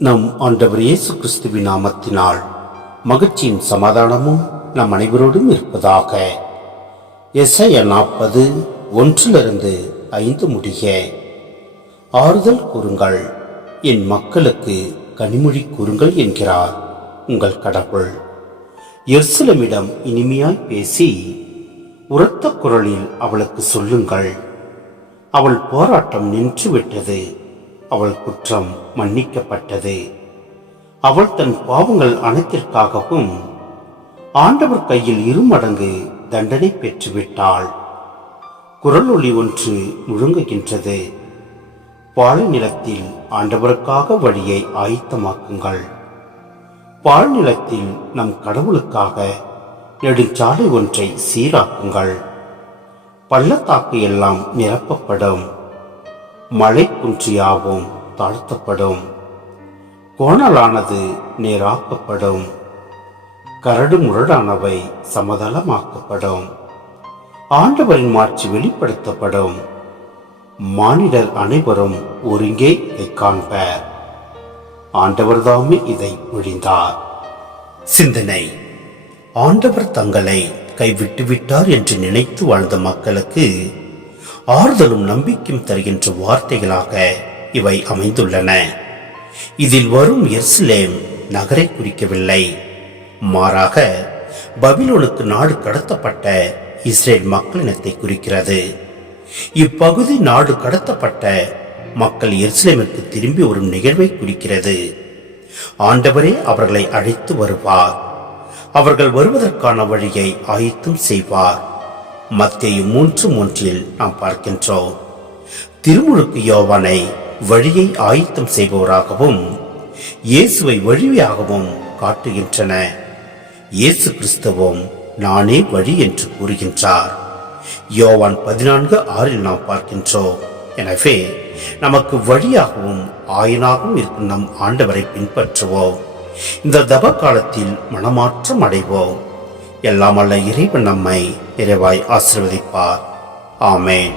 நம் ஆண்டவர் இயேசு கிறிஸ்துவின் நாமத்தினால் மகிழ்ச்சியின் சமாதானமும் நம் அனைவரோடும் இருப்பதாக. எசையா 40:1-5 முடிய. ஆறுதல் கூறுங்கள், என் மக்களுக்கு கனிமொழி கூறுங்கள் என்கிறார் உங்கள் கடவுள். எருசலேமிடம் இனிமையாய் பேசி உரத்த குரலில் அவளுக்கு சொல்லுங்கள், அவள் போராட்டம் நின்றுவிட்டது, அவள் குற்றம் மன்னிக்கப்பட்டது, அவள் தன் பாவங்கள் அனைத்திற்காகவும் ஆண்டவர் கையில் 2 மடங்கு தண்டனை பெற்றுவிட்டாள். குரல் ஒலி ஒன்று முழங்குகின்றது, பாலை நிலத்தில் ஆண்டவருக்காக வழியை ஆயத்தமாக்குங்கள். பால் நிலத்தில் நம் கடவுளுக்காக நெடுஞ்சாலை ஒன்றை சீராக்குங்கள். பள்ளத்தாக்கு எல்லாம் நிரப்பப்படும், மலை குன்றியாவும் தாழ்த்தப்படும், கோணலானது நேராக்கப்படும், கரடு முரடானவை சமதளமாக்கப்படும். ஆண்டவரின் மாட்சி வெளிப்படுத்தப்படும், மானிடர் அனைவரும் ஒருங்கே இதை காண்பர். ஆண்டவர் தாமே இதை மொழிந்தார். சிந்தனை: ஆண்டவர் தங்களை கைவிட்டு விட்டார் என்று நினைத்து வாழ்ந்த மக்களுக்கு ஆறுதலும் நம்பிக்கையும் தருகின்ற வார்த்தைகளாக இவை அமைந்துள்ளன. இதில் வரும் எருசலேம் நகரை குறிக்கவில்லை, மாறாக பபிலோனுக்கு நாடு கடத்தப்பட்ட இஸ்ரேல் மக்களினத்தை குறிக்கிறது. இப்பகுதி நாடு கடத்தப்பட்ட மக்கள் எருசலேமிற்கு திரும்பி வரும் நிகழ்வை குறிக்கிறது. ஆண்டவரே அவர்களை அழைத்து வருவார், அவர்கள் வருவதற்கான வழியை ஆயத்தம் செய்வார். மத்தேயு 3:3 நாம் பார்க்கின்றோம். திருமுழுக்கு யோவானை வழியை ஆயத்தம் செய்பவராகவும் இயேசுவை வழியாகவும் காட்டுகின்றன. இயேசு கிறிஸ்துவும் நானே வழி என்று கூறுகின்றார். யோவான் 14:6 நாம் பார்க்கின்றோம். எனவே நமக்கு வழியாகவும் ஆயனாகவும் இருக்கும் நம் ஆண்டவரை பின்பற்றுவோம். இந்த தப காலத்தில் மனமாற்றம் அடைவோம். எல்லாம் அல்ல இறைவன் நம்மை நிறைவாய் ஆசீர்வதிப்பார். ஆமென்.